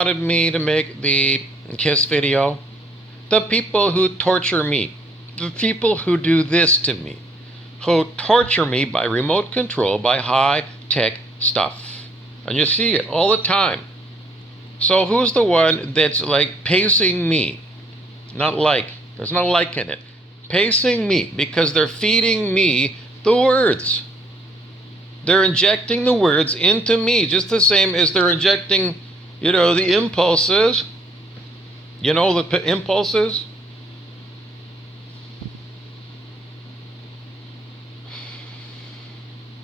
wanted me to make the kiss video. The people who torture me, the people who do this to me, who torture me by remote control, by high-tech stuff. And you see it all the time. So who's the one that's like pacing me? Not like. There's no like in it. Pacing me because they're feeding me the words. They're injecting the words into me just the same as they're injecting, the impulses. The impulses?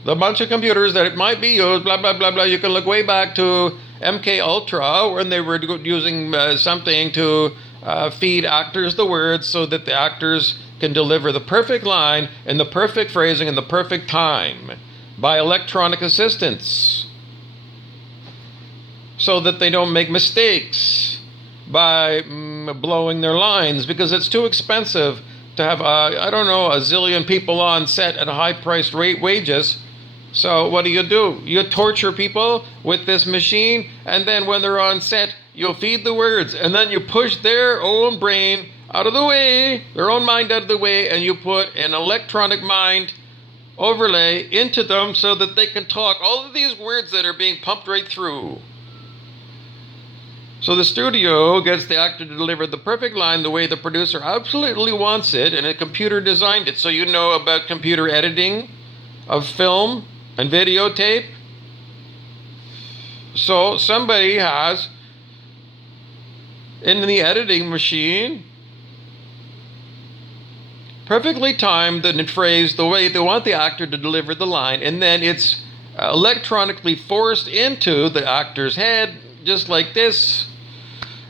The bunch of computers that it might be used, blah, blah, blah, blah. You can look way back to MK Ultra when they were using something to feed actors the words so that the actors can deliver the perfect line and the perfect phrasing and the perfect time by electronic assistance so that they don't make mistakes by blowing their lines because it's too expensive to have, a zillion people on set at a high-priced wages. So what do? You torture people with this machine, and then when they're on set, you'll feed the words, and then you push their own brain out of the way, their own mind out of the way, and you put an electronic mind overlay into them so that they can talk all of these words that are being pumped right through. So the studio gets the actor to deliver the perfect line the way the producer absolutely wants it, and a computer designed it. So you know about computer editing of film and videotape. So somebody has, in the editing machine, perfectly timed the phrase the way they want the actor to deliver the line, and then it's electronically forced into the actor's head, just like this.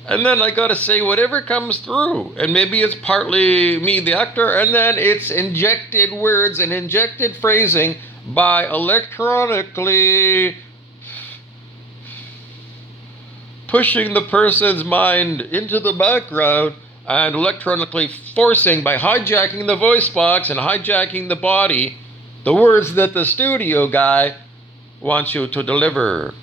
And then I gotta say whatever comes through, and maybe it's partly me, the actor, and then it's injected words and injected phrasing by electronically pushing the person's mind into the background and electronically forcing, by hijacking the voice box and hijacking the body, the words that the studio guy wants you to deliver.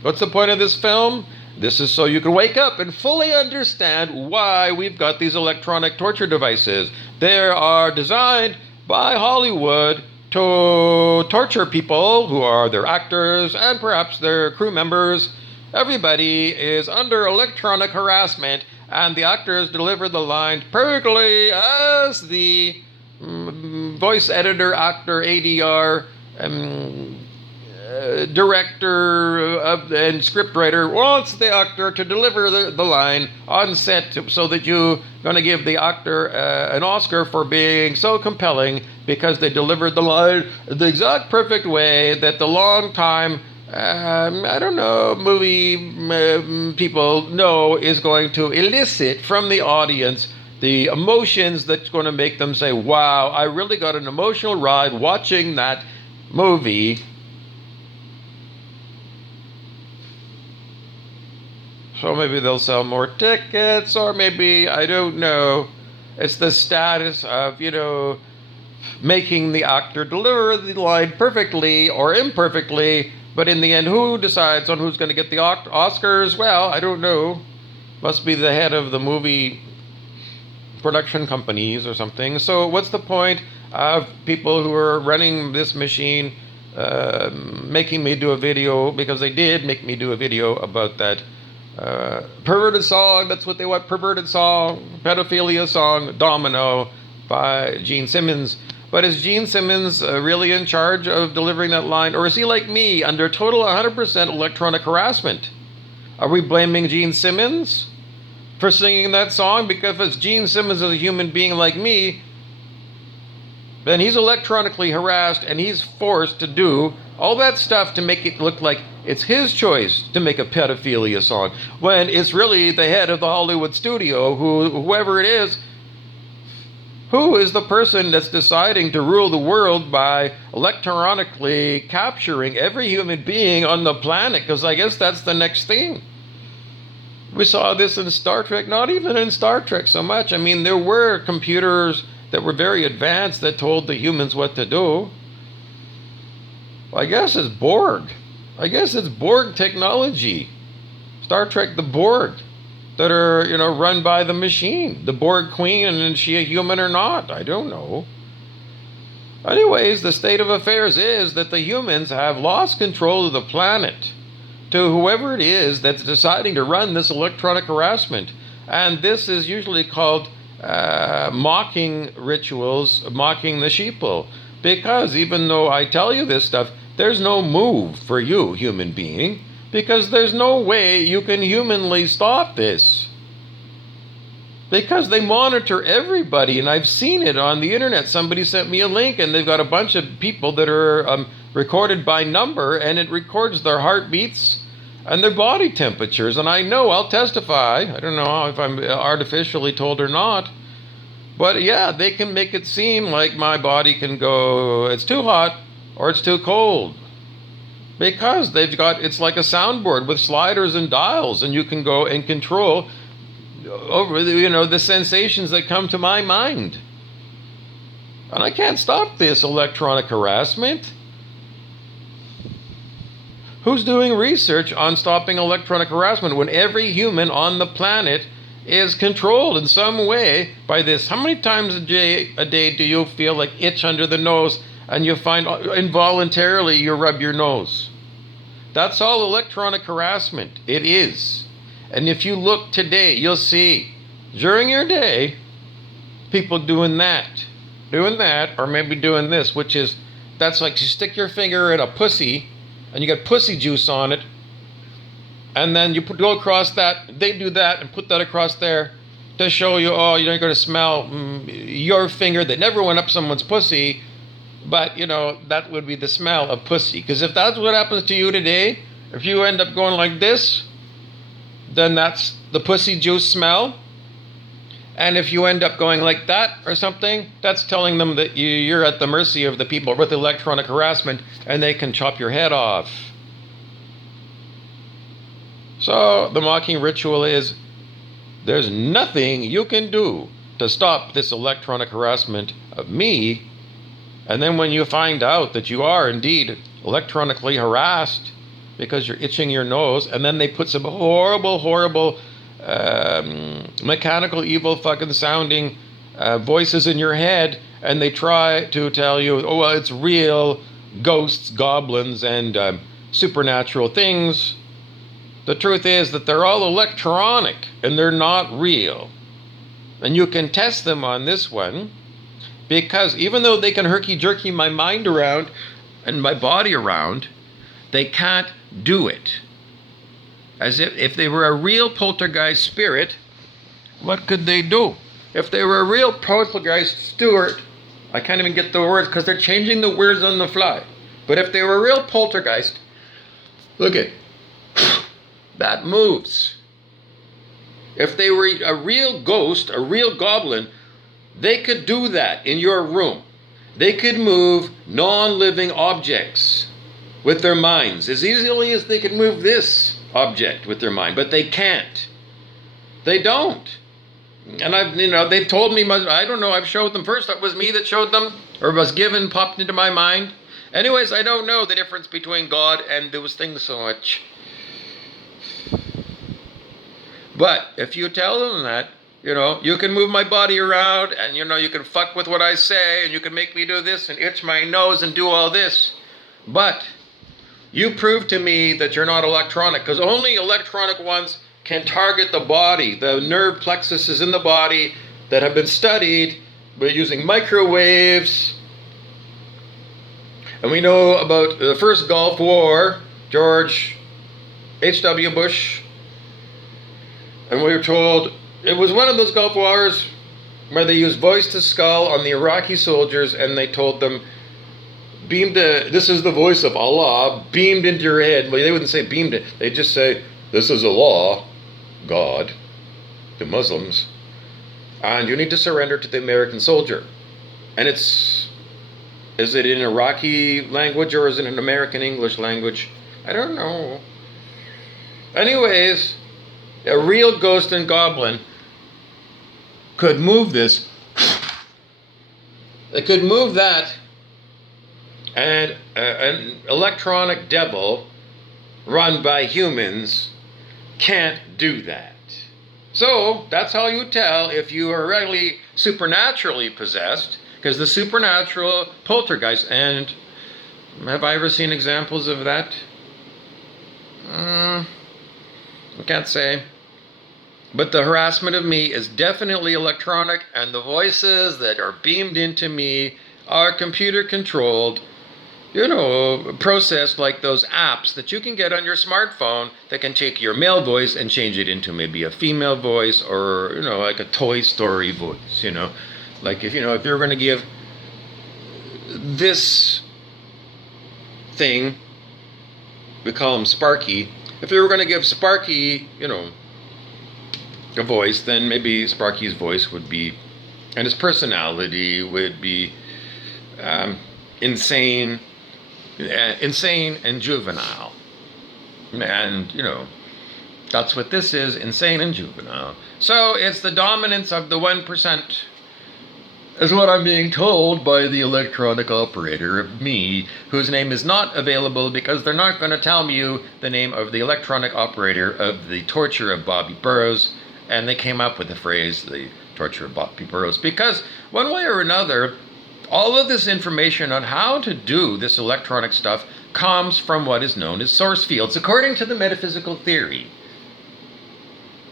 What's the point of this film? This is so you can wake up and fully understand why we've got these electronic torture devices. They are designed by Hollywood to torture people who are their actors and perhaps their crew members. Everybody is under electronic harassment, and the actors deliver the line perfectly as the voice editor, actor, ADR, director and scriptwriter wants the actor to deliver the line on set so that you're going to give the actor an Oscar for being so compelling because they delivered the line the exact perfect way that the long time movie people know is going to elicit from the audience the emotions that's going to make them say, wow, I really got an emotional ride watching that movie. So maybe they'll sell more tickets, or maybe, I don't know, it's the status of, making the actor deliver the line perfectly or imperfectly, but in the end, who decides on who's going to get the Oscars? Well, I don't know. Must be the head of the movie production companies or something. So what's the point of people who are running this machine making me do a video, because they did make me do a video about that perverted song, that's what they want, perverted song, pedophilia song, Domino by Gene Simmons. But is Gene Simmons really in charge of delivering that line? Or is he like me, under total 100% electronic harassment? Are we blaming Gene Simmons for singing that song? Because if Gene Simmons is a human being like me, then he's electronically harassed and he's forced to do all that stuff to make it look like it's his choice to make a pedophilia song, when it's really the head of the Hollywood studio, whoever it is, who is the person that's deciding to rule the world by electronically capturing every human being on the planet? Because I guess that's the next thing. We saw this in Star Trek, not even in Star Trek so much. I mean, there were computers that were very advanced that told the humans what to do. I guess it's Borg. I guess it's Borg technology. Star Trek, the Borg, that are, run by the machine. The Borg Queen, and is she a human or not? I don't know. Anyways, the state of affairs is that the humans have lost control of the planet to whoever it is that's deciding to run this electronic harassment. And this is usually called mocking rituals, mocking the sheeple. Because even though I tell you this stuff, there's no move for you, human being, because there's no way you can humanly stop this. Because they monitor everybody, and I've seen it on the internet. Somebody sent me a link, and they've got a bunch of people that are recorded by number, and it records their heartbeats and their body temperatures. And I know, I'll testify, I don't know if I'm artificially told or not, but yeah, they can make it seem like my body can go, it's too hot or it's too cold. Because they've got, it's like a soundboard with sliders and dials, and you can go and control over the sensations that come to my mind. And I can't stop this electronic harassment. Who's doing research on stopping electronic harassment when every human on the planet is controlled in some way by this? How many times a day do you feel like itch under the nose, and you find involuntarily you rub your nose? That's all electronic harassment. It is. And if you look today, you'll see during your day people doing that, or maybe doing this, which is, that's like you stick your finger in a pussy and you got pussy juice on it, and then you go across that, they do that and put that across there to show you, oh, you're not going to smell your finger that never went up someone's pussy, but that would be the smell of pussy. Because if that's what happens to you today, if you end up going like this, then that's the pussy juice smell. And if you end up going like that or something, that's telling them that you're at the mercy of the people with electronic harassment, and they can chop your head off. So the mocking ritual is, there's nothing you can do to stop this electronic harassment of me. And then when you find out that you are indeed electronically harassed because you're itching your nose, and then they put some horrible mechanical, evil fucking sounding voices in your head, and they try to tell you, oh, well, it's real ghosts, goblins, and supernatural things. The truth is that they're all electronic, and they're not real. And you can test them on this one, because even though they can herky-jerky my mind around and my body around, they can't do it. As if they were a real poltergeist spirit, what could they do? If they were a real poltergeist steward, I can't even get the words because they're changing the words on the fly. But if they were a real poltergeist, look at that moves. If they were a real ghost, a real goblin, they could do that in your room. They could move non-living objects with their minds as easily as they can move this object with their mind, but they can't. They don't. And they've told me, I don't know, I've showed them first. That was me that showed them, or was given, popped into my mind. Anyways, I don't know the difference between God and those things so much. But if you tell them that, you can move my body around, and you can fuck with what I say, and you can make me do this and itch my nose and do all this, but you prove to me that you're not electronic, because only electronic ones can target the body, the nerve plexuses in the body that have been studied by using microwaves. And we know about the first Gulf War, George H.W. Bush, and we were told it was one of those Gulf Wars where they used voice to skull on the Iraqi soldiers, and they told them, this is the voice of Allah, beamed into your head. Well, they wouldn't say beamed it. They'd just say, this is Allah, God, to Muslims, and you need to surrender to the American soldier. And is it in Iraqi language, or is it in American English language? I don't know. Anyways, a real ghost and goblin could move this. They could move that. And an electronic devil run by humans can't do that. So that's how you tell if you are really supernaturally possessed, because the supernatural poltergeist, and have I ever seen examples of that? I can't say. But the harassment of me is definitely electronic, and the voices that are beamed into me are computer controlled, processed like those apps that you can get on your smartphone that can take your male voice and change it into maybe a female voice, or, like a Toy Story voice, Like if you're going to give this thing, we call him Sparky, if you were going to give Sparky, a voice, then maybe Sparky's voice would be, and his personality would be insane and juvenile. And, that's what this is, insane and juvenile. So it's the dominance of the 1%, is what I'm being told by the electronic operator of me, whose name is not available because they're not going to tell you the name of the electronic operator of the torture of Bobby Burrows. And they came up with the phrase, the torture of Bobby Burrows, because one way or another, all of this information on how to do this electronic stuff comes from what is known as source fields, according to the metaphysical theory.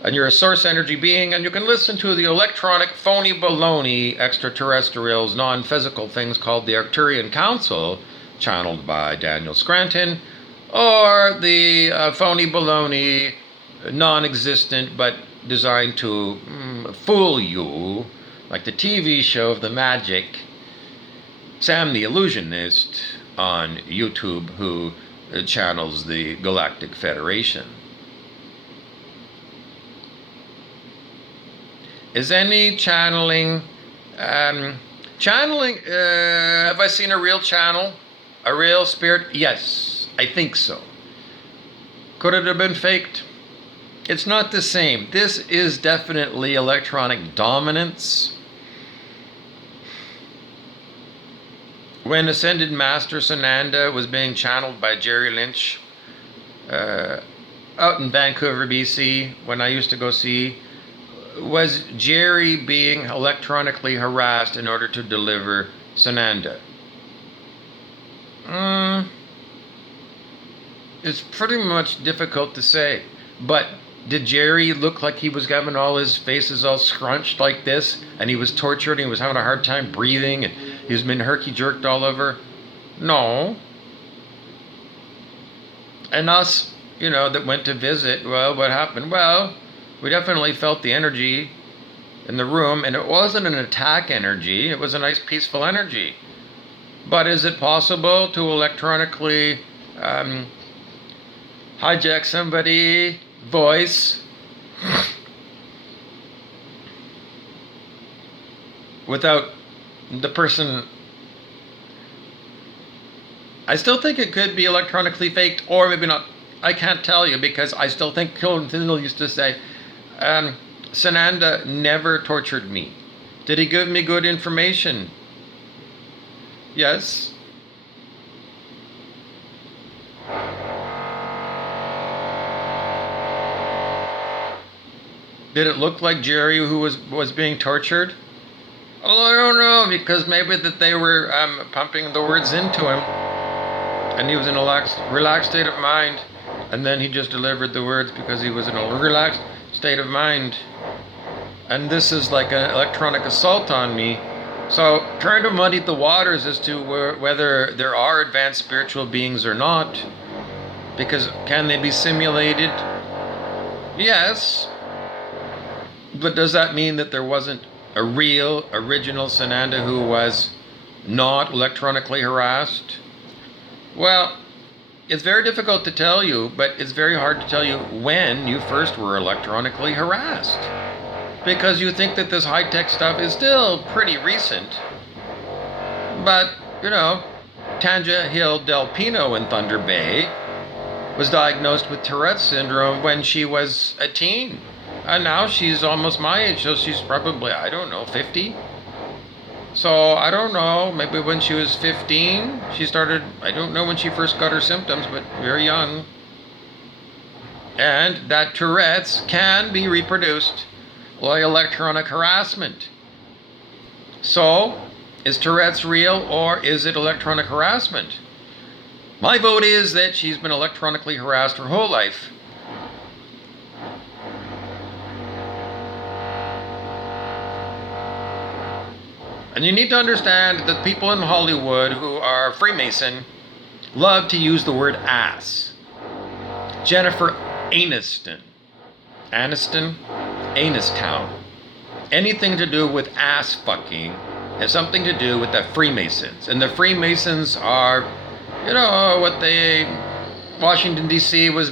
And you're a source energy being, and you can listen to the electronic phony baloney extraterrestrials, non-physical things called the Arcturian Council, channeled by Daniel Scranton, or the phony baloney, non-existent but designed to fool you, like the TV show of the magic Sam the Illusionist on YouTube, who channels the Galactic Federation. Is any channeling, have I seen a real channel? A real spirit? Yes, I think so. Could it have been faked? It's not the same. This is definitely electronic dominance. When Ascended Master Sananda was being channeled by Jerry Lynch out in Vancouver, BC, when I used to go see, was Jerry being electronically harassed in order to deliver Sananda? It's pretty much difficult to say. But did Jerry look like he was having all his faces all scrunched like this, and he was tortured, and he was having a hard time breathing, and he was being herky-jerked all over? No. And us, that went to visit, well, what happened? Well, we definitely felt the energy in the room, and it wasn't an attack energy. It was a nice, peaceful energy. But is it possible to electronically hijack somebody's voice without the person? I still think it could be electronically faked, or maybe not. I can't tell you, because I still think Colin Tyndall used to say, Sananda never tortured me. Did he give me good information? Yes. Did it look like Jerry who was being tortured? Oh, I don't know, because maybe that they were pumping the words into him, and he was in a relaxed state of mind, and then he just delivered the words because he was in a relaxed state of mind. And this is like an electronic assault on me. So trying to muddy the waters as to whether there are advanced spiritual beings or not, because can they be simulated? Yes. But does that mean that there wasn't a real, original Sananda who was not electronically harassed? Well, it's very difficult to tell you, but it's very hard to tell you when you first were electronically harassed. Because you think that this high-tech stuff is still pretty recent. But, Tanja Hill Del Pino in Thunder Bay was diagnosed with Tourette's syndrome when she was a teen. And now she's almost my age, so she's probably, 50. So, I don't know, maybe when she was 15, she started, I don't know when she first got her symptoms, but very young. and that Tourette's can be reproduced by electronic harassment. So, is Tourette's real or is it electronic harassment? My vote is that she's been electronically harassed her whole life. And you need to understand that people in Hollywood who are Freemason love to use the word ass. Jennifer Aniston. Anistown. Anything to do with ass fucking has something to do with the Freemasons. And the Freemasons are, what Washington, D.C. was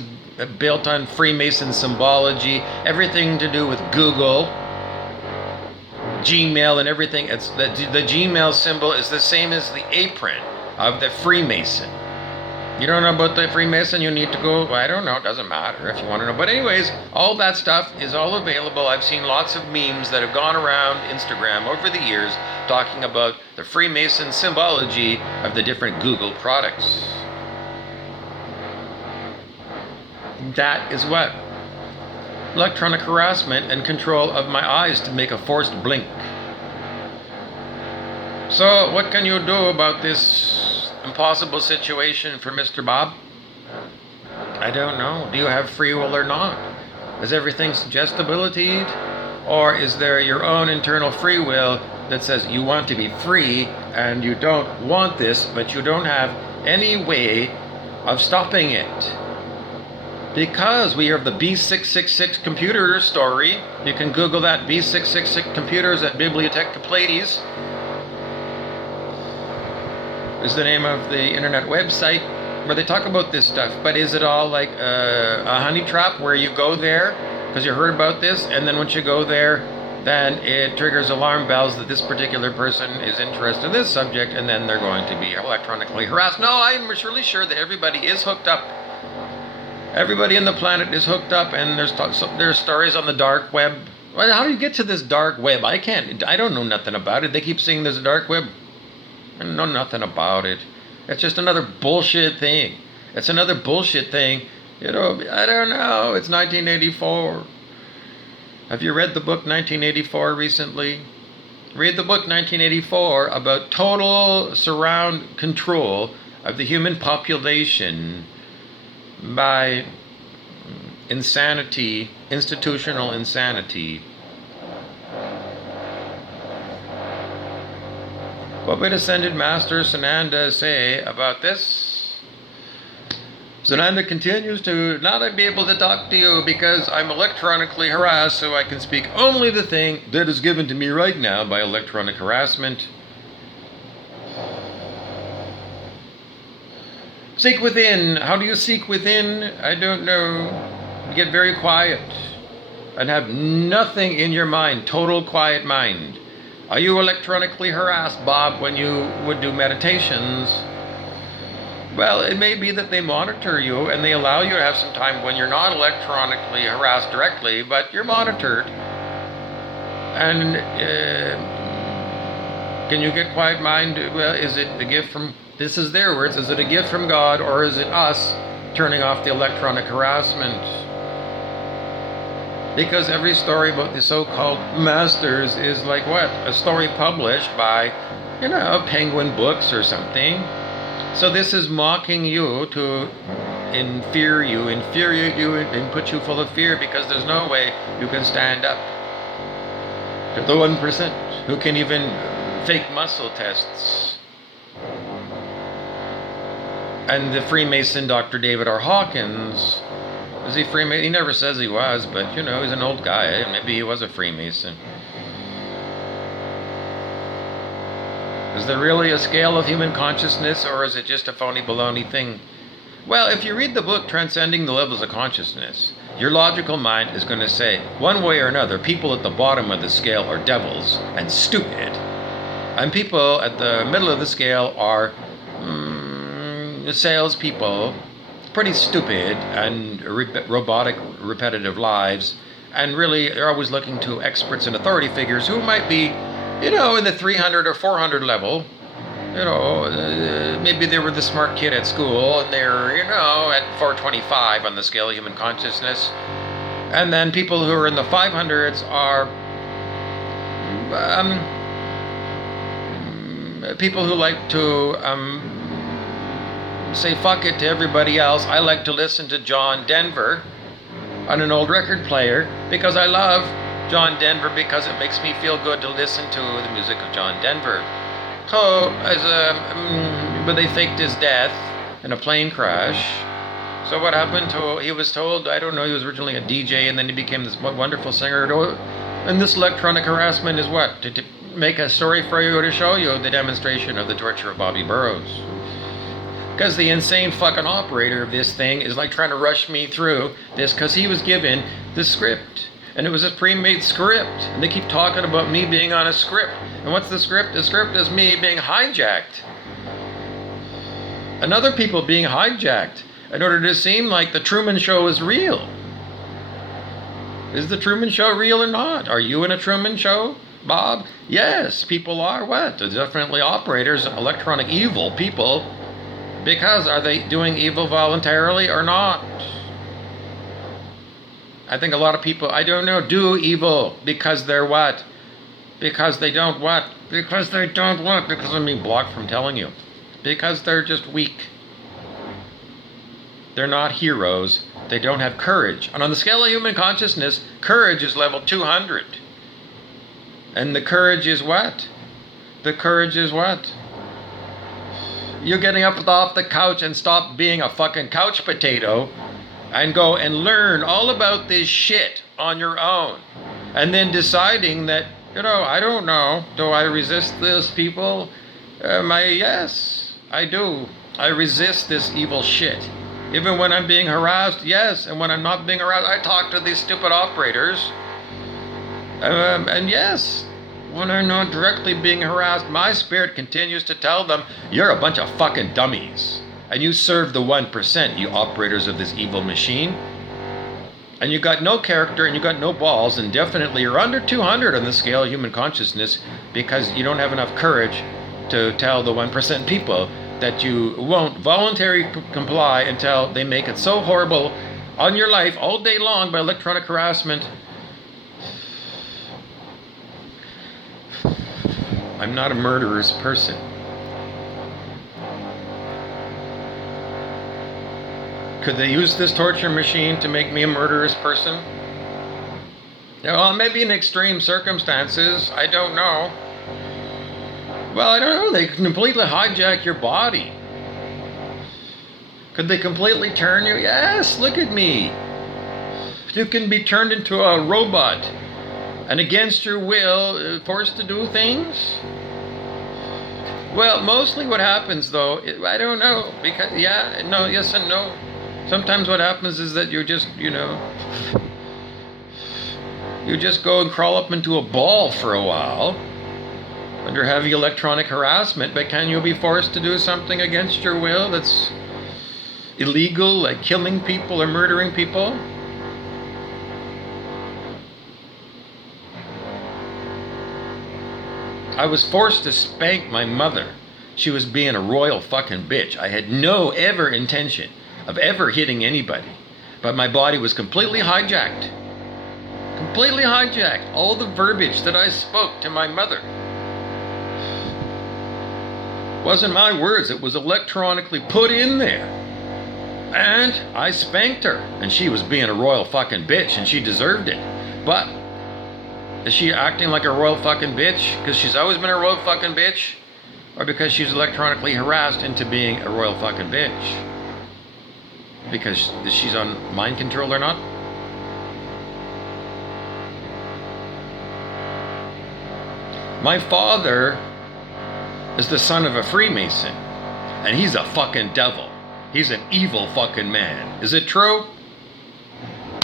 built on Freemason symbology. Everything to do with Google, Gmail, and everything. It's the Gmail symbol is the same as the apron of the Freemason. You don't know about the Freemason, you need to go, I don't know, it doesn't matter if you want to know. But anyways, all that stuff is all available. I've seen lots of memes that have gone around Instagram over the years talking about the Freemason symbology of the different Google products. That is what? Electronic harassment and control of my eyes to make a forced blink. So what can you do about this impossible situation for Mr. Bob? I don't know. Do you have free will or not? Is everything suggestibility? Or is there your own internal free will that says you want to be free and you don't want this, but you don't have any way of stopping it? Because we have the B666 computer story. You can Google that, B666 computers at Bibliotheca Pallades. Is the name of the internet website where they talk about this stuff. But is it all like a honey trap where you go there because you heard about this, and then once you go there, then it triggers alarm bells that this particular person is interested in this subject, and then they're going to be electronically harassed? No, I'm really sure that everybody is hooked up. Everybody on the planet is hooked up, and there's stories on the dark web. How do you get to this dark web? I don't know nothing about it. They keep saying there's a dark web. I know nothing about it. It's just another bullshit thing. It's another bullshit thing. I don't know. It's 1984. Have you read the book 1984 recently? Read the book 1984 about total surround control of the human population by insanity, institutional insanity. What would Ascended Master Sananda say about this? Sananda continues to not be able to talk to you because I'm electronically harassed, so I can speak only the thing that is given to me right now by electronic harassment. Seek within. How do you seek within? I don't know. You get very quiet and have nothing in your mind. Total quiet mind. Are you electronically harassed, Bob, when you would do meditations? Well, it may be that they monitor you and they allow you to have some time when you're not electronically harassed directly, but you're monitored. And can you get quiet mind? Well, is it a gift from, this is their words, is it a gift from God, or is it us turning off the electronic harassment? Because every story about the so-called masters is like what? A story published by, Penguin Books or something. So this is mocking you to infuriate you, and put you full of fear, because there's no way you can stand up to the 1% who can even fake muscle tests. And the Freemason Dr. David R. Hawkins, is he Freemason? He never says he was, but he's an old guy. Maybe he was a Freemason. Is there really a scale of human consciousness, or is it just a phony baloney thing? Well, if you read the book Transcending the Levels of Consciousness, your logical mind is going to say, one way or another, people at the bottom of the scale are devils and stupid, and people at the middle of the scale are salespeople, pretty stupid and robotic, repetitive lives, and really they're always looking to experts and authority figures who might be, in the 300 or 400 level, maybe they were the smart kid at school and they're, at 425 on the scale of human consciousness. And then people who are in the 500s are people who like to say fuck it to everybody else. I like to listen to John Denver on an old record player because I love John Denver because it makes me feel good to listen to the music of John Denver. So, but they faked his death in a plane crash. So what happened he was told, I don't know, he was originally a DJ and then he became this wonderful singer. And this electronic harassment is what? To make a story for you or to show you the demonstration of the torture of Bobby Burrows. Because the insane fucking operator of this thing is like trying to rush me through this because he was given the script. And it was a pre-made script. And they keep talking about me being on a script. And what's the script? The script is me being hijacked. And other people being hijacked in order to seem like the Truman Show is real. Is the Truman Show real or not? Are you in a Truman Show, Bob? Yes, people are what? They're definitely operators, electronic evil people. Because are they doing evil voluntarily or not? I think a lot of people, I don't know, do evil because they're what? Because they don't what? Because they don't what? Because I'm being blocked from telling you. Because they're just weak. They're not heroes. They don't have courage. And on the scale of human consciousness, courage is level 200. And the courage is what? The courage is what? You're getting up off the couch and stop being a fucking couch potato and go and learn all about this shit on your own. And then deciding that, I don't know. Do I resist this people? Yes, I do. I resist this evil shit. Even when I'm being harassed, yes. And when I'm not being harassed, I talk to these stupid operators. And yes, when I'm not directly being harassed, my spirit continues to tell them, you're a bunch of fucking dummies. And you serve the 1%, you operators of this evil machine. And you got no character and you got no balls, and definitely you're under 200 on the scale of human consciousness because you don't have enough courage to tell the 1% people that you won't voluntarily comply until they make it so horrible on your life all day long by electronic harassment. I'm not a murderous person. Could they use this torture machine to make me a murderous person? Well, maybe in extreme circumstances. I don't know. Well, I don't know. They can completely hijack your body. Could they completely turn you? Yes, look at me. You can be turned into a robot and against your will, forced to do things. Well, mostly what happens though, I don't know. Because, yes and no. Sometimes what happens is that you just, you just go and crawl up into a ball for a while under heavy electronic harassment, but can you be forced to do something against your will that's illegal, like killing people or murdering people? I was forced to spank my mother. She was being a royal fucking bitch. I had no ever intention of ever hitting anybody, but my body was completely hijacked. Completely hijacked. All the verbiage that I spoke to my mother wasn't my words. It was electronically put in there. And I spanked her. And she was being a royal fucking bitch and she deserved it. But is she acting like a royal fucking bitch because she's always been a royal fucking bitch? Or because she's electronically harassed into being a royal fucking bitch? Because she's on mind control or not? My father is the son of a Freemason, and he's a fucking devil. He's an evil fucking man. Is it true?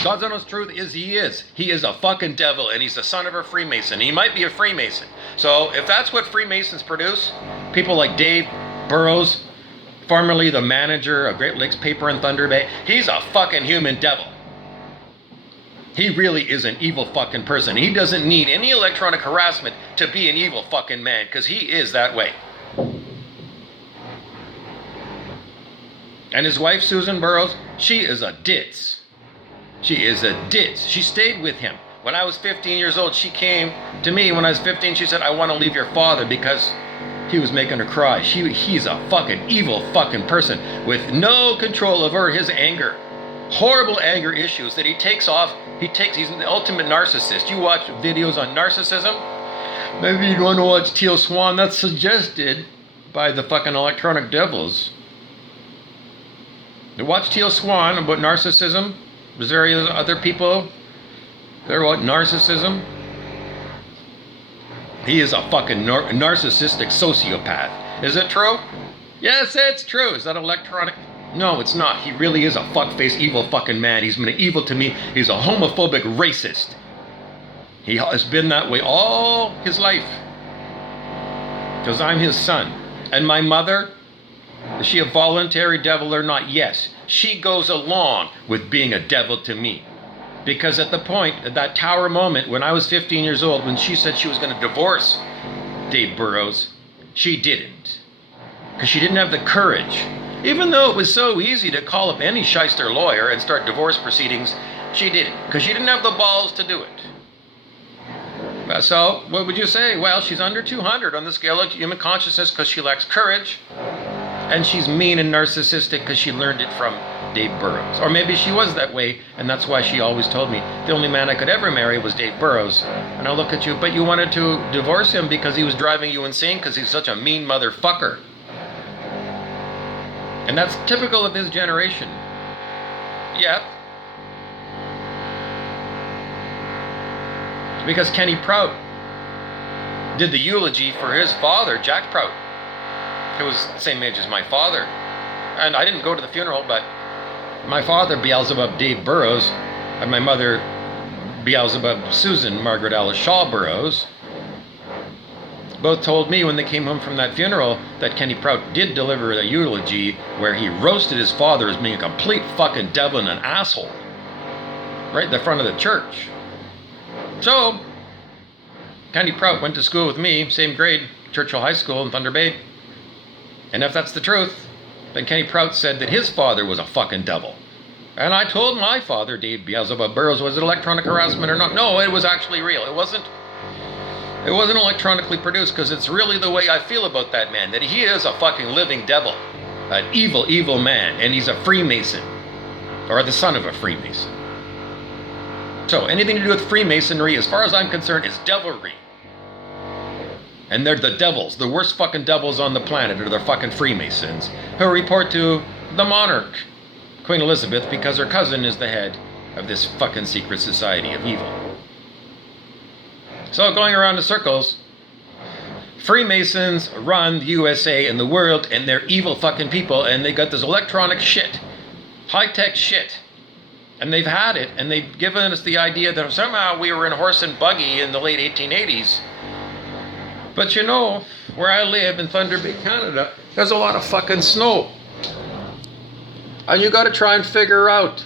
God's honest truth is he is. He is a fucking devil, and he's the son of a Freemason. He might be a Freemason. So if that's what Freemasons produce, people like Dave Burrows, formerly the manager of Great Lakes Paper and Thunder Bay, he's a fucking human devil. He really is an evil fucking person. He doesn't need any electronic harassment to be an evil fucking man, because he is that way. And his wife, Susan Burroughs, she is a ditz. She is a ditz. She stayed with him. When I was 15 years old, she came to me when I was 15. She said, I want to leave your father because he was making her cry. He's a fucking evil fucking person with no control over his anger. Horrible anger issues that he takes off. He's the ultimate narcissist. You watch videos on narcissism? Maybe you'd want to watch Teal Swan. That's suggested by the fucking electronic devils. You watch Teal Swan about narcissism. There's various other people there about narcissism. He is a fucking narcissistic sociopath. Is it true? Yes, it's true. Is that electronic? No, it's not. He really is a fuckface evil fucking man. He's been evil to me. He's a homophobic racist. He has been that way all his life. Because I'm his son. And my mother, is she a voluntary devil or not? Yes. She goes along with being a devil to me. Because at the point, at that tower moment, when I was 15 years old, when she said she was going to divorce Dave Burroughs, she didn't. Because she didn't have the courage. Even though it was so easy to call up any shyster lawyer and start divorce proceedings, she didn't. Because she didn't have the balls to do it. So, what would you say? Well, she's under 200 on the scale of human consciousness because she lacks courage. And she's mean and narcissistic because she learned it from Dave Burroughs. Or maybe she was that way, and that's why she always told me the only man I could ever marry was Dave Burroughs. And I look at you, but you wanted to divorce him because he was driving you insane because he's such a mean motherfucker. And that's typical of his generation. Yeah. Because Kenny Prout did the eulogy for his father, Jack Prout. He was the same age as my father. And I didn't go to the funeral, but my father, Beelzebub Dave Burroughs, and my mother, Beelzebub Susan Margaret Alice Shaw Burroughs, both told me when they came home from that funeral that Kenny Prout did deliver a eulogy where he roasted his father as being a complete fucking devil and an asshole. Right in the front of the church. So, Kenny Prout went to school with me, same grade, Churchill High School in Thunder Bay. And if that's the truth, then Kenny Prout said that his father was a fucking devil. And I told my father, Dave Beelzebub Burroughs, was it electronic harassment or not? No, it was actually real. It wasn't electronically produced because it's really the way I feel about that man, that he is a fucking living devil. An evil, evil man. And he's a Freemason. Or the son of a Freemason. So anything to do with Freemasonry, as far as I'm concerned, is devilry. And they're the devils, the worst fucking devils on the planet are the fucking Freemasons, who report to the monarch, Queen Elizabeth, because her cousin is the head of this fucking secret society of evil. So going around in circles, Freemasons run the USA and the world, and they're evil fucking people, and they got this electronic shit, high-tech shit. And they've had it, and they've given us the idea that somehow we were in horse and buggy in the late 1880s. But you know, where I live in Thunder Bay, Canada, there's a lot of fucking snow. And you gotta try and figure out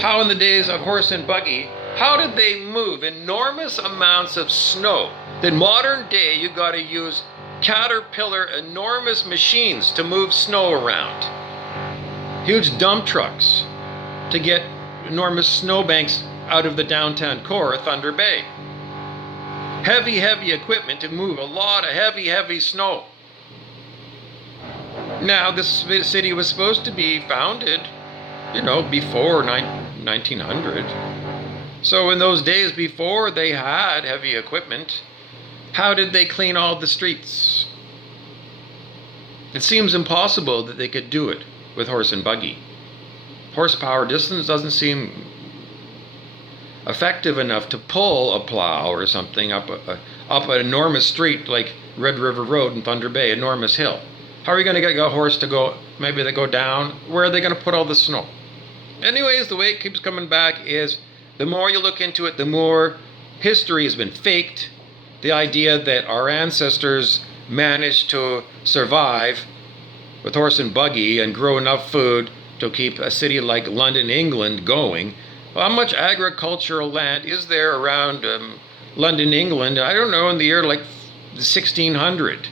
how in the days of horse and buggy, how did they move enormous amounts of snow? In modern day, you gotta use Caterpillar enormous machines to move snow around. Huge dump trucks to get enormous snowbanks out of the downtown core of Thunder Bay. Heavy, heavy equipment to move a lot of heavy, heavy snow. Now, this city was supposed to be founded, before 1900. So in those days before they had heavy equipment, how did they clean all the streets? It seems impossible that they could do it with horse and buggy. Horsepower distance doesn't seem effective enough to pull a plow or something up an enormous street like Red River Road in Thunder Bay, enormous hill. How are you going to get a horse to go, maybe they go down? Where are they going to put all the snow? Anyways, the way it keeps coming back is the more you look into it, the more history has been faked. The idea that our ancestors managed to survive with horse and buggy and grow enough food to keep a city like London, England going. Well, how much agricultural land is there around London, England? I don't know, in the year like 1600.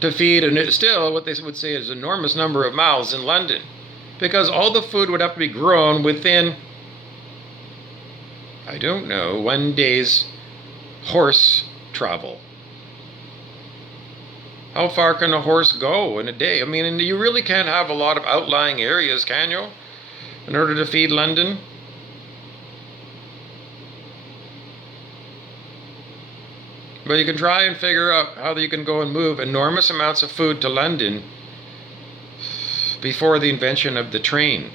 to feed, and it's still what they would say is an enormous number of mouths in London, because all the food would have to be grown within, I don't know, 1 day's horse travel. How far can a horse go in a day? I mean, and you really can't have a lot of outlying areas, can you, in order to feed London? But you can try and figure out how you can go and move enormous amounts of food to London before the invention of the train.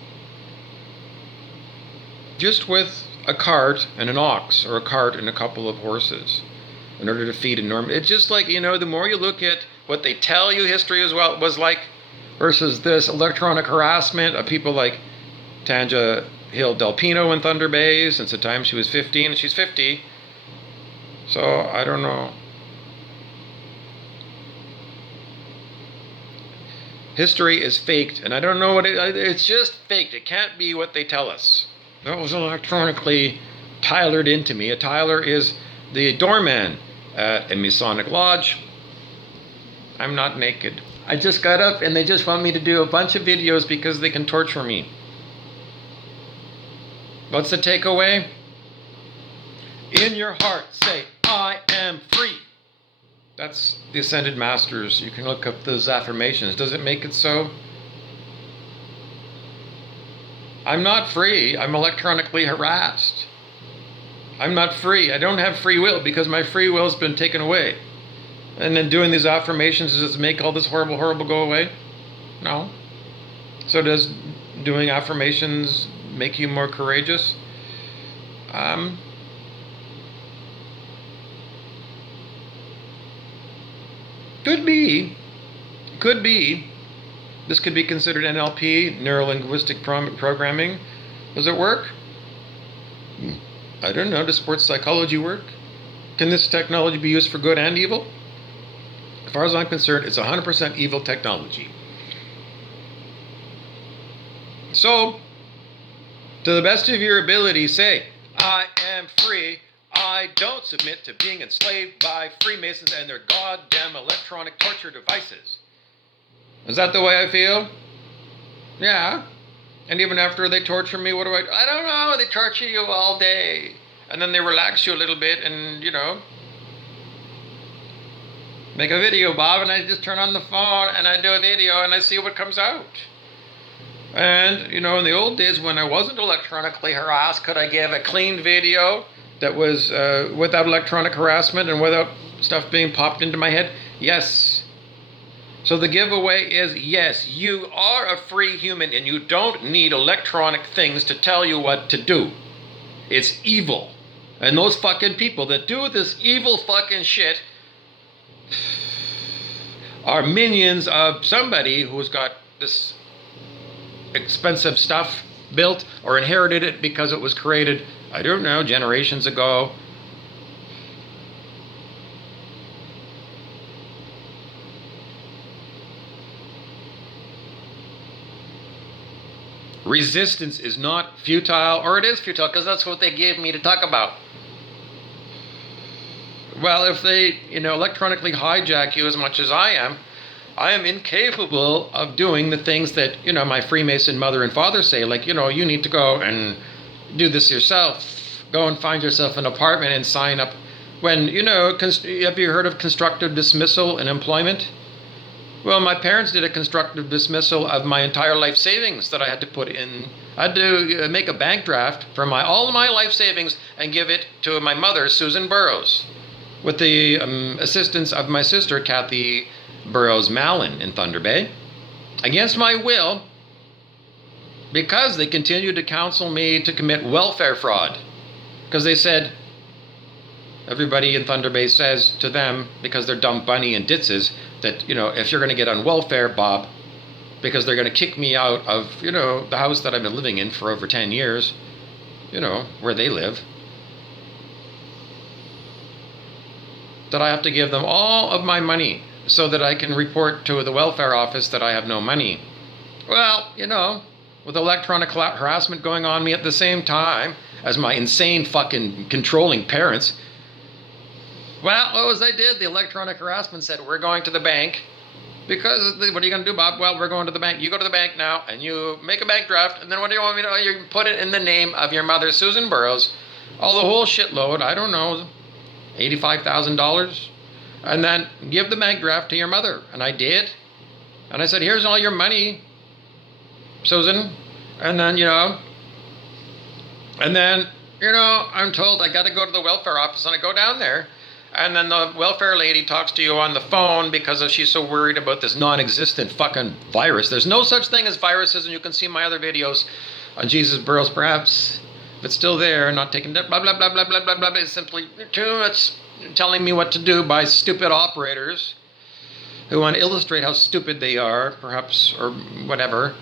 Just with a cart and an ox, or a cart and a couple of horses, in order to feed enormous. It's just like, the more you look at what they tell you history as well was like, versus this electronic harassment of people like Tanja Hill Delpino in Thunder Bay, since the time she was 15, and she's 50. So, I don't know. History is faked, and I don't know what it's just faked. It can't be what they tell us. That was electronically Tylered into me. A Tyler is the doorman at a Masonic lodge. I'm not naked. I just got up and they just want me to do a bunch of videos because they can torture me. What's the takeaway? In your heart, say, I am free. That's the Ascended Masters. You can look up those affirmations. Does it make it so? I'm not free. I'm electronically harassed. I'm not free. I don't have free will because my free will has been taken away. And then doing these affirmations, does it make all this horrible, horrible go away? No. So does doing affirmations make you more courageous? Could be. Could be. This could be considered NLP, neuro-linguistic programming. Does it work? I don't know. Does sports psychology work? Can this technology be used for good and evil? As far as I'm concerned, it's 100% evil technology. So, to the best of your ability, say, I am free. I don't submit to being enslaved by Freemasons and their goddamn electronic torture devices. Is that the way I feel? Yeah. And even after they torture me, what do I do? I don't know. They torture you all day. And then they relax you a little bit and, make a video, Bob, and I just turn on the phone and I do a video and I see what comes out. And, in the old days when I wasn't electronically harassed, could I give a clean video that was without electronic harassment and without stuff being popped into my head? Yes. So the giveaway is, yes, you are a free human and you don't need electronic things to tell you what to do. It's evil. And those fucking people that do this evil fucking shit are minions of somebody who's got this expensive stuff built or inherited it because it was created, I don't know, generations ago. Resistance is not futile, or it is futile because that's what they gave me to talk about. Well, if they, electronically hijack you as much as I am incapable of doing the things that, my Freemason mother and father say, like, you need to go and do this yourself. Go and find yourself an apartment and sign up. When, have you heard of constructive dismissal in employment? Well, my parents did a constructive dismissal of my entire life savings that I had to put in. I had to make a bank draft for all of my life savings and give it to my mother, Susan Burroughs, with the assistance of my sister, Kathy Burroughs Mallon in Thunder Bay, against my will, because they continued to counsel me to commit welfare fraud. Because they said, everybody in Thunder Bay says to them, because they're dumb bunny and ditzes, that, if you're going to get on welfare, Bob, because they're going to kick me out of, the house that I've been living in for over 10 years, where they live, that I have to give them all of my money so that I can report to the welfare office that I have no money. Well, with electronic harassment going on me at the same time as my insane fucking controlling parents, well, what was I did? The electronic harassment said, we're going to the bank Because what are you going to do, Bob? Well, we're going to the bank. You go to the bank now and you make a bank draft. And then what do you want me to do? You put it in the name of your mother, Susan Burroughs. All the whole shitload, I don't know, $85,000. And then give the bank draft to your mother. And I did. And I said, here's all your money, Susan. And then, I'm told I got to go to the welfare office. And I go down there. And then the welfare lady talks to you on the phone because she's so worried about this non-existent fucking virus. There's no such thing as viruses, and you can see my other videos on Jesus Burroughs, perhaps. If it's still there, not taking blah, blah, blah, blah, blah, blah, blah. It's simply too much telling me what to do by stupid operators who want to illustrate how stupid they are, perhaps, or whatever.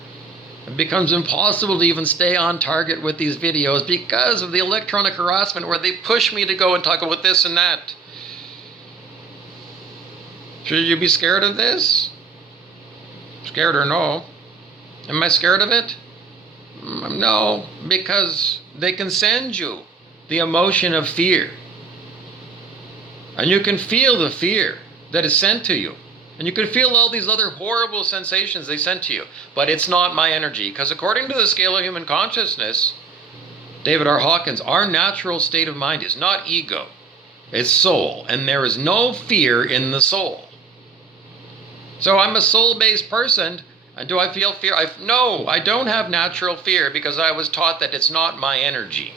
It becomes impossible to even stay on target with these videos because of the electronic harassment where they push me to go and talk about this and that. Should you be scared of this? Scared or no? Am I scared of it? No, because they can send you the emotion of fear. And you can feel the fear that is sent to you. And you can feel all these other horrible sensations they sent to you. But it's not my energy. Because according to the scale of human consciousness, David R. Hawkins, our natural state of mind is not ego. It's soul. And there is no fear in the soul. So I'm a soul-based person, and do I feel fear? No, I don't have natural fear because I was taught that it's not my energy.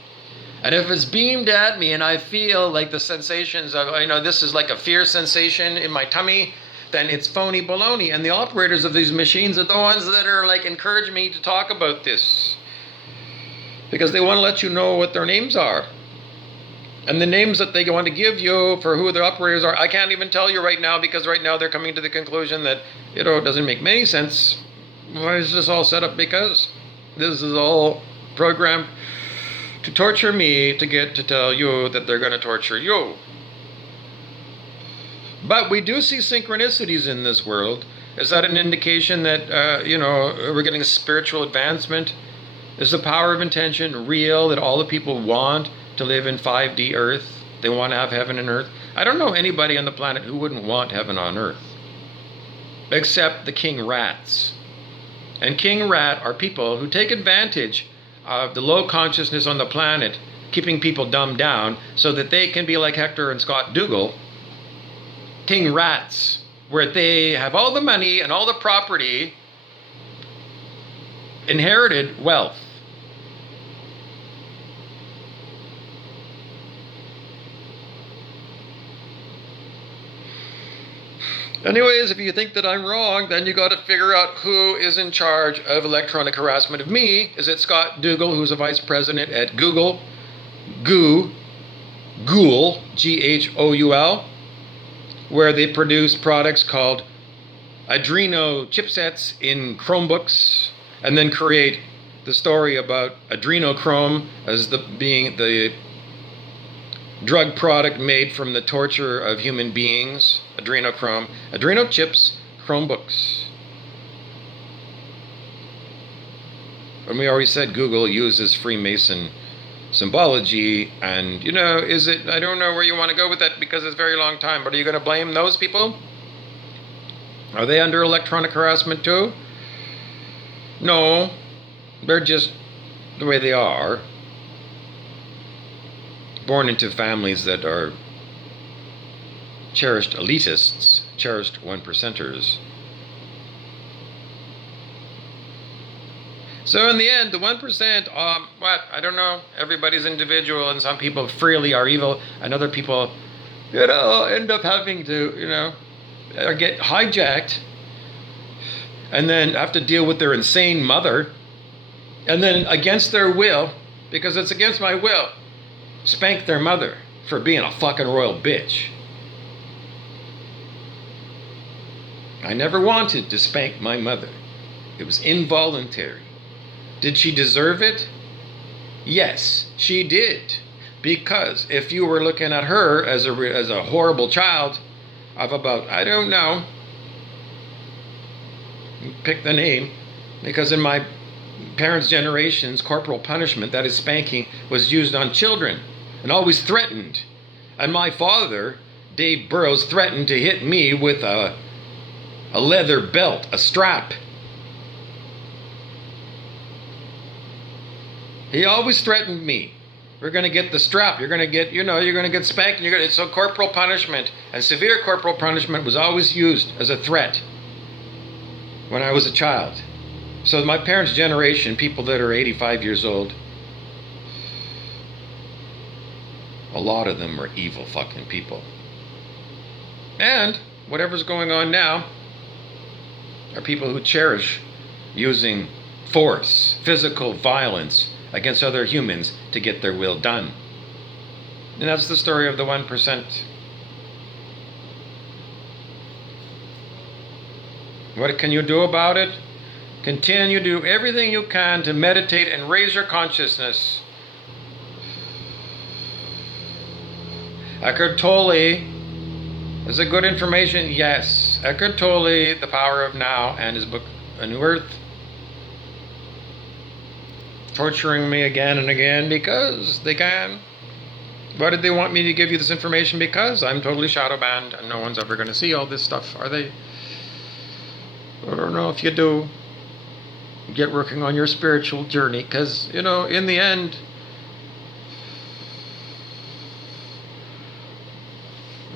And if it's beamed at me and I feel like the sensations of, this is like a fear sensation in my tummy, then it's phony baloney. And the operators of these machines are the ones that are like encouraging me to talk about this because they want to let you know what their names are. And the names that they want to give you for who the operators are, I can't even tell you right now because right now they're coming to the conclusion that, it doesn't make any sense. Why is this all set up? Because this is all programmed to torture me to get to tell you that they're going to torture you. But we do see synchronicities in this world. Is that an indication that, we're getting a spiritual advancement? Is the power of intention real that all the people want to live in 5D Earth? They want to have heaven and earth. I don't know anybody on the planet who wouldn't want heaven on earth. Except the king rats. And king rat are people who take advantage of the low consciousness on the planet, keeping people dumbed down so that they can be like Hector and Scott Dougal, king rats, where they have all the money and all the property, inherited wealth. Anyways, if you think that I'm wrong, then you got to figure out who is in charge of electronic harassment of me. Is it Scott Dougal, who's a vice president at Google? Ghoul, Ghoul, where they produce products called Adreno chipsets in Chromebooks, and then create the story about adrenochrome as being the drug product made from the torture of human beings. Adrenochrome, adreno chips, Chromebooks. And we already said Google uses Freemason symbology, and is it, I don't know where you want to go with that because it's a very long time, but are you going to blame those people? Are they under electronic harassment too? No, they're just the way they are. Born into families that are cherished elitists, cherished 1%ers. So in the end, the 1%, I don't know, everybody's individual, and some people freely are evil, and other people, end up having to, get hijacked, and then have to deal with their insane mother, and then against their will, because it's against my will, spank their mother for being a fucking royal bitch. I never wanted to spank my mother. It was involuntary. Did she deserve it? Yes, she did. Because if you were looking at her as a horrible child of about, I don't know, pick the name, because in my parents' generations, corporal punishment, that is spanking, was used on children and always threatened. And my father, Dave Burroughs, threatened to hit me with a a leather belt, a strap. He always threatened me. We're going to get the strap. You're going to get, you're going to get spanked. So corporal punishment and severe corporal punishment was always used as a threat when I was a child. So my parents' generation, people that are 85 years old, a lot of them are evil fucking people. And whatever's going on now are people who cherish using force, physical violence against other humans to get their will done. And that's the story of the 1%. What can you do about it? Continue to do everything you can to meditate and raise your consciousness. Eckhart Tolle is it good information? Yes. Eckhart Tolle, The Power of Now, and his book, A New Earth, torturing me again and again because they can. Why did they want me to give you this information? Because I'm totally shadow banned and no one's ever going to see all this stuff, are they? I don't know if you do. Get working on your spiritual journey, because, in the end,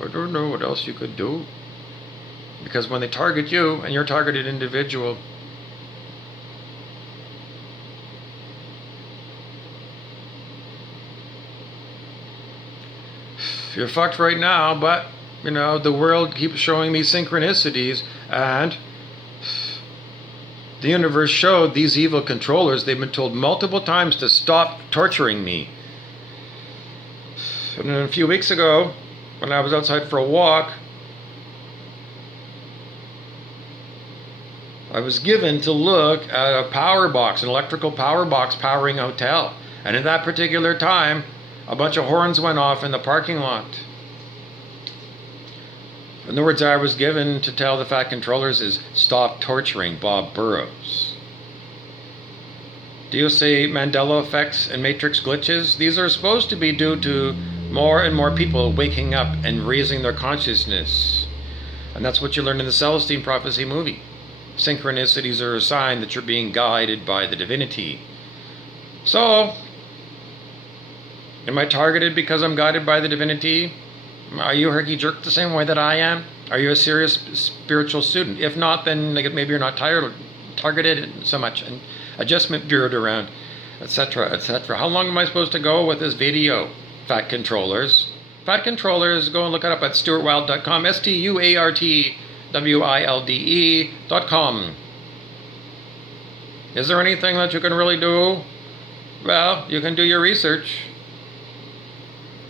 I don't know what else you could do. Because when they target you and you're a targeted individual, you're fucked right now, but, the world keeps showing me synchronicities, and the universe showed these evil controllers, they've been told multiple times to stop torturing me. And then a few weeks ago, when I was outside for a walk, I was given to look at a power box, an electrical power box powering a hotel. And at that particular time, a bunch of horns went off in the parking lot. And the words I was given to tell the fat controllers is, stop torturing Bob Burrows. Do you see Mandela effects and matrix glitches? These are supposed to be due to more and more people waking up and raising their consciousness. And that's what you learn in the Celestine Prophecy movie. Synchronicities are a sign that you're being guided by the divinity. So, am I targeted because I'm guided by the divinity? Are you herky-jerk the same way that I am? Are you a serious spiritual student? If not, then maybe you're not targeted so much. And adjustment bureaued around, etc., etc. How long am I supposed to go with this video? Fat controllers. Fat controllers, go and look it up at stuartwilde.com. STUARTWILDE.com. Is there anything that you can really do? Well, you can do your research.